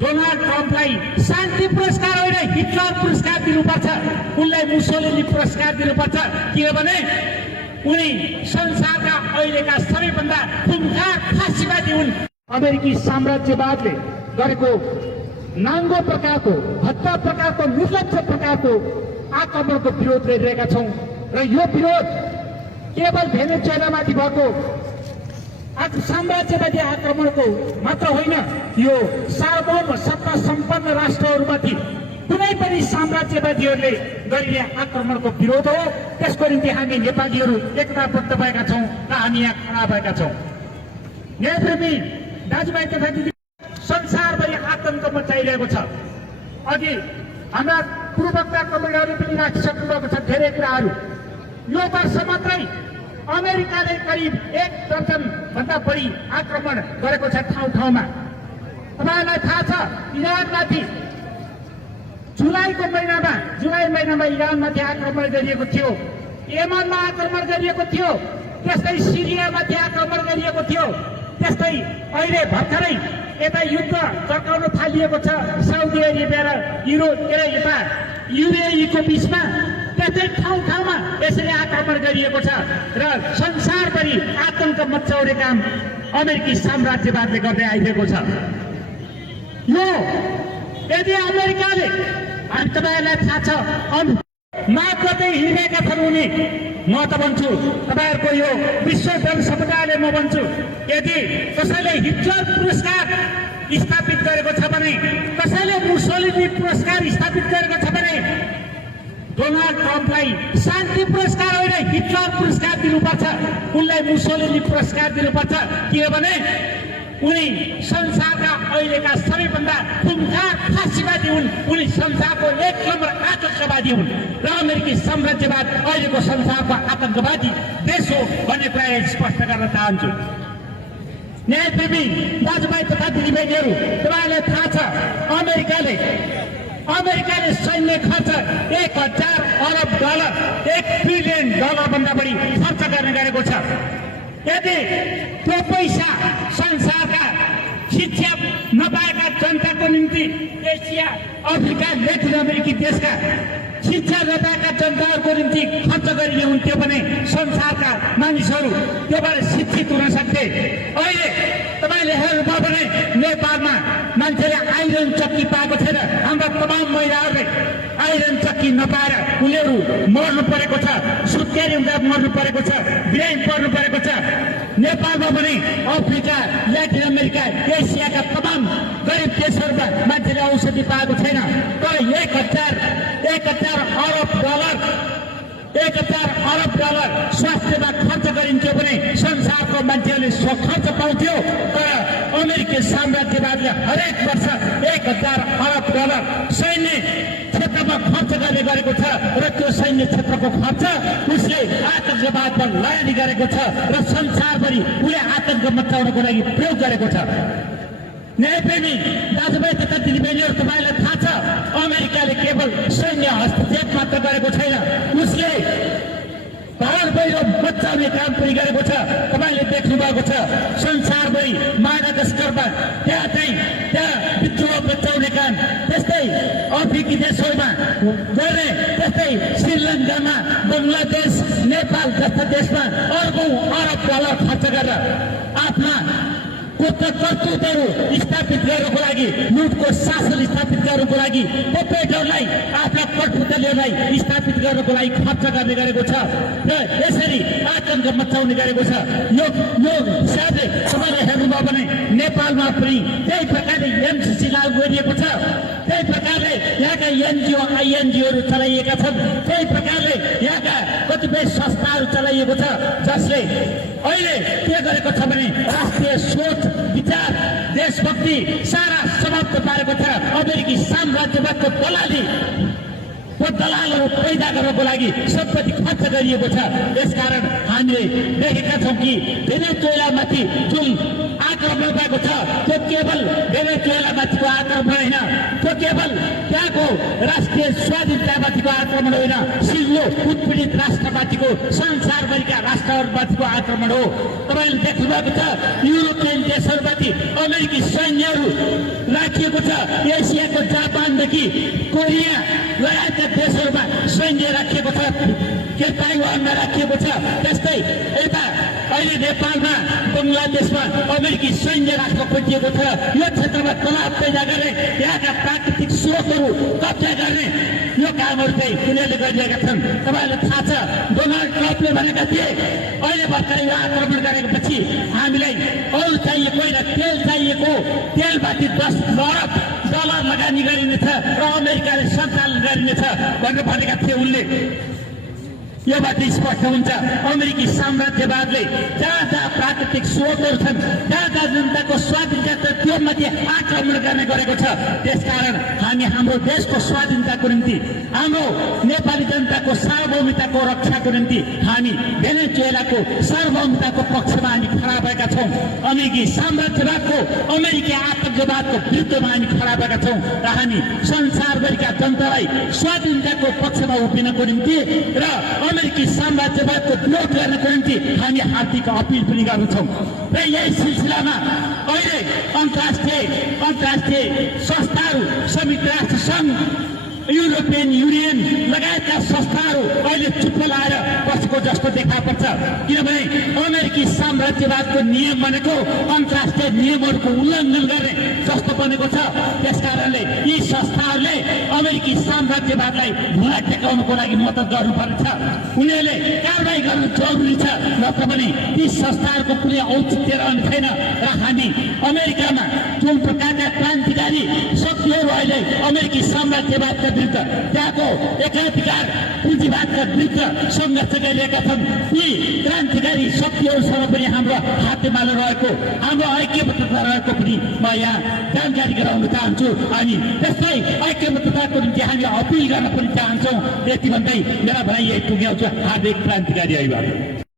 Donald ट्रम्पलाई शान्ति पुरस्कार होइन Hitler पुरस्कार दिनुपर्छ, उनलाई मुसोलिनी पुरस्कार दिनुपर्छ, किनभने उनी संसारका अहिलेका सबैभन्दा खुमखार फासीवादी हुन्। अमेरिकी साम्राज्यवादले गरेको नाङ्गो प्रकारको हत्या प्रकारको निर्लज्ज प्रकारको आक्रमणको विरोध गरिरहेका छौँ र यो विरोध केवल भेनेजुएलामाथि भएको साम्राज्यवादी आक्रमणको मात्र होइन, यो सार्वभौम सत्ता सम्पन्न राष्ट्रहरूमाथि कुनै पनि साम्राज्यवादीहरूले गरिने आक्रमणको विरोध हो। त्यसको निम्ति हामी नेपालीहरू एकताबद्ध भएका छौँ र हामी यहाँ खडा भएका छौँ। न्यायप्रेमी दाजुभाइ तथा दिदी, संसारभरि आतंक मचाइरहेको छ। अघि हाम्रा पूर्ववक्ता कमेडीहरूले पनि राखिसक्नु भएको छ धेरै कुराहरू। यो वर्ष मात्रै अमेरिकाले करिब 1 दर्जन भन्दा बढी आक्रमण गरेको छ ठाउँ ठाउँमा। तपाईँलाई थाहा छ इरानमाथि जुलाई महिनामा इरानमाथि आक्रमण गरिएको थियो, यमनमा आक्रमण गरिएको थियो, त्यस्तै सिरियामाथि आक्रमण गरिएको थियो, त्यस्तै अहिले भर्खरै यता युद्ध चर्काउन थालिएको छ साउदी अरेबिया र युएईको बीचमा। त्यस्तै ठाउँ ठाउँमा यसरी आक्रमण गरिएको छ र संसारभरि आतंक मचाउने काम अमेरिकी साम्राज्यवादले गर्दै आइरहेको छ। यो यदि अमेरिकाले, हामी तपाईँहरूलाई थाहा छ माग गर्दै हिँडेका छन् उनी, म त भन्छु तपाईँहरूको यो विश्व जनसमुदायले म भन्छु, यदि कसैले हिटलर पुरस्कार स्थापित गरेको छ भने, कसैले मुसोलिनी पुरस्कार स्थापित गरेको छ भने डोनाल्ड ट्रम्पलाई शान्ति पुरस्कार होइन हिटलर पुरस्कार दिनुपर्छ, उनलाई मुसोलिनी पुरस्कार दिनुपर्छ, किनभने उनी संसारका अहिलेका सबैभन्दा खुमखार फासीवादी हुन्। उनी संसारको 1 नम्बर आतंकवादी हुन् र अमेरिकी साम्राज्यवाद अहिलेको संसारको आतंकवादी देश हो भन्ने कुरा स्पष्ट गर्न चाहन्छु। न्यायप्रेमी दाजुभाइ तथा दिदीबहिनीहरू, तपाईँलाई थाहा छ अमेरिकाले सैन्य खर्च 1000 अरब डलर, 1 ट्रिलियन डलर भन्दा बढी खर्च गर्ने गरेको छ। यदि त्यो पैसा संसारका शिक्षा नपाएका जनताको निम्ति, एसिया, अफ्रिका, ल्याटिन अमेरिकी देशका शिक्षा नपाएका जनताहरूको निम्ति खर्च गरिने हुन्थ्यो भने संसारका मानिसहरू त्योबाट शिक्षित हुन सक्थे। अहिले तपाईँले हेर्नुभयो भने नेपालमा मान्छेले आइरन चक्की पाएको छैन। हाम्रा तमाम महिलाहरूले आइरन चक्की नपाएर उनीहरू मर्नु परेको छ, सुत्केरी हुँदा मर्नु परेको छ, बिरामी पर्नु परेको छ। नेपालमा पनि अफ्रिका, ल्याटिन अमेरिका, एसियाका तमाम गरिब देशहरूमा मान्छेले औषधि पाएको छैन। तर 1000 अरब डलर स्वास्थ्यमा खर्च गरिन्थ्यो भने संसारको मान्छेहरूले खर्च पाउँथ्यो। तर अमेरिकी साम्राज्यवादले हरेक वर्ष 1000 अरब डलर सैन्य क्षेत्रमा खर्च गर्ने गरेको छ र त्यो सैन्य क्षेत्रको खर्च उसले आतंकवादमा लगानी गरेको छ र संसारभरि उसले आतंक मचाउनको लागि प्रयोग गरेको छ। न्यायप्रेमी दाजुभाइ तथा दिदीबहिनीहरू, तपाईँलाई थाहा छ अमेरिकाले केवल सैन्य हस्तक्षेप मात्र गरेको छैन, उसले बाल पहिरो बचाउने काम पनि गरेको छ। तपाईँले देख्नु भएको छ संसारभरि माडागास्करमा त्यहाँ विद्रोह बचाउने काम, त्यस्तै अफ्रिकी देशहरूमा गर्ने, त्यस्तै श्रीलङ्कामा, बङ्गलादेश, नेपाल जस्ता देशमा अर्बौं अरब डलर खर्च गरेर आफ्ना कर्तृत्वहरू स्थापित गर्नको लागि, लुटको शासन स्थापित गर्नको लागि, पपेटहरूलाई आफ्ना कठपुतलीहरूलाई स्थापित गर्नको लागि खर्च गर्ने गरेको छ र यसरी आतंक मचाउने गरेको छ। यो साथै तपाईँले हेर्नुभयो भने नेपालमा पनि त्यही प्रकारले एमसीसी लागू गरिएको छ, त्यही प्रकारले यहाँका एनजिओ आइएनजिओहरू चलाइएका छन्, त्यही प्रकारले यहाँका कतिपय संस्थाहरू चलाइएको छ जसले अहिले के गरेको छ भने राष्ट्रिय सोच, विचार, देशभक्ति सारा समाप्त पारेको छ। अमेरिकी साम्राज्यवादको दलालहरू पैदा गर्नको लागि सम्पत्ति खर्च गरिएको छ। यसकारण हामीले देखेका छौँ कि भेनेजुएलामाथि जुन आक्रमण भएको छ त्यो केवल भेनेजुएलामाथिको आक्रमण होइन, त्यो केवल त्यहाँको राष्ट्रिय स्वाधीनतामाथिको आक्रमण आक्रमण होइन, सिल्लो उत्पीडित राष्ट्रवादीको संसारभरिका राष्ट्रवादीको आक्रमण हो। तपाईँले देख्नुभएको छ युरोपियन देशहरूमाथि अमेरिकी सैन्यहरू राखिएको छ। एसियाको जापानदेखि कोरिया लगायतका देशहरूमा सैन्य राखिएको छ, ताइवानमा राखिएको छ। त्यस्तै यता अहिले नेपालमा बङ्गलादेशमा अमेरिकी सैन्य राष्ट्र खोजिएको छ। यो क्षेत्रमा तनाव पैदा गर्ने, यहाँका प्राकृतिक स्रोतहरू कब्जा गर्ने यो कामहरू चाहिँ उनीहरूले गरिरहेका छन्। तपाईँलाई थाहा छ डोनाल्ड ट्रम्पले भनेका थिए अहिले भर्खरै यो आक्रमण गरेपछि हामीलाई अरू चाहिएको होइन, तेल चाहिएको, तेलमाथि 10 अरब डलर लगानी गरिनेछ र अमेरिकाले सञ्चालन गरिनेछ भनेर भनेका थिए उनले। योबाट स्पष्ट हुन्छ अमेरिकी साम्राज्यवादले जहाँ जहाँ प्राकृतिक स्रोतहरू छन्, जहाँ जहाँ जनताको स्वाधीनता छ त्यो मध्ये आक्रमण गर्ने गरेको छ। त्यसकारण हामी हाम्रो देशको स्वाधीनताको निम्ति, हाम्रो नेपाली जनताको सार्वभौमिकताको रक्षाको निम्ति हामी भेनेजुएलाको सार्वभौमिकताको पक्षमा हामी खडा भएका छौँ। अमेरिकी साम्राज्यवादको, अमेरिकी आतंकवादको विरुद्धमा हामी खडा भएका छौँ र हामी संसारभरिका जनतालाई स्वाधीनताको पक्षमा उभिनको निम्ति र अमेरिकी साम्राज्यवादको विरोध गर्नको निम्ति हामी हार्दिक अपिल पनि गर्छौँ। र यही सिलसिलामा अहिले अन्तर्राष्ट्रिय संस्थाहरू, संयुक्त राष्ट्र सङ्घ, युरोपियन युनियन लगायतका संस्थाहरू अहिले चुप्प लाएर बसेको जस्तो देखा पर्छ। किनभने अमेरिकी साम्राज्यवादको नियम भनेको अन्तर्राष्ट्रिय नियमहरूको उल्लङ्घन गर्ने जस्तो बनेको छ। त्यसकारणले यी संस्थाहरूले अमेरिकी साम्राज्यवादलाई भुइँ टेकाउनको लागि मद्दत गर्नुपर्नेछ। उनीहरूले कारबाही गर्नु जरुरी छ, नत्र भने ती संस्थाहरूको कुनै औचित्य रहने छैन। र हामी अमेरिकामा जुन प्रकारका क्रान्तिकारी शक्तिहरू अहिले अमेरिकी साम्राज्यवादका विरुद्ध, त्यहाँको एकाधिकार पुँजीवादका विरुद्ध सङ्घर्ष गरिरहेका छन्, ती क्रान्तिकारी शक्तिहरूसँग पनि हाम्रो हातेमालो रहेको, हाम्रो ऐक्यबद्धता रहेको पनि म यहाँ जानकारी गराउन चाहन्छु। अनि त्यस्तै ऐक्यबद्धताको निम्ति हामी अपिल गर्न पनि चाहन्छौँ। यति भन्दै मेरा भाइ यही पुग्याउँछु। हार्दिक क्रान्तिकारी अभिवादन।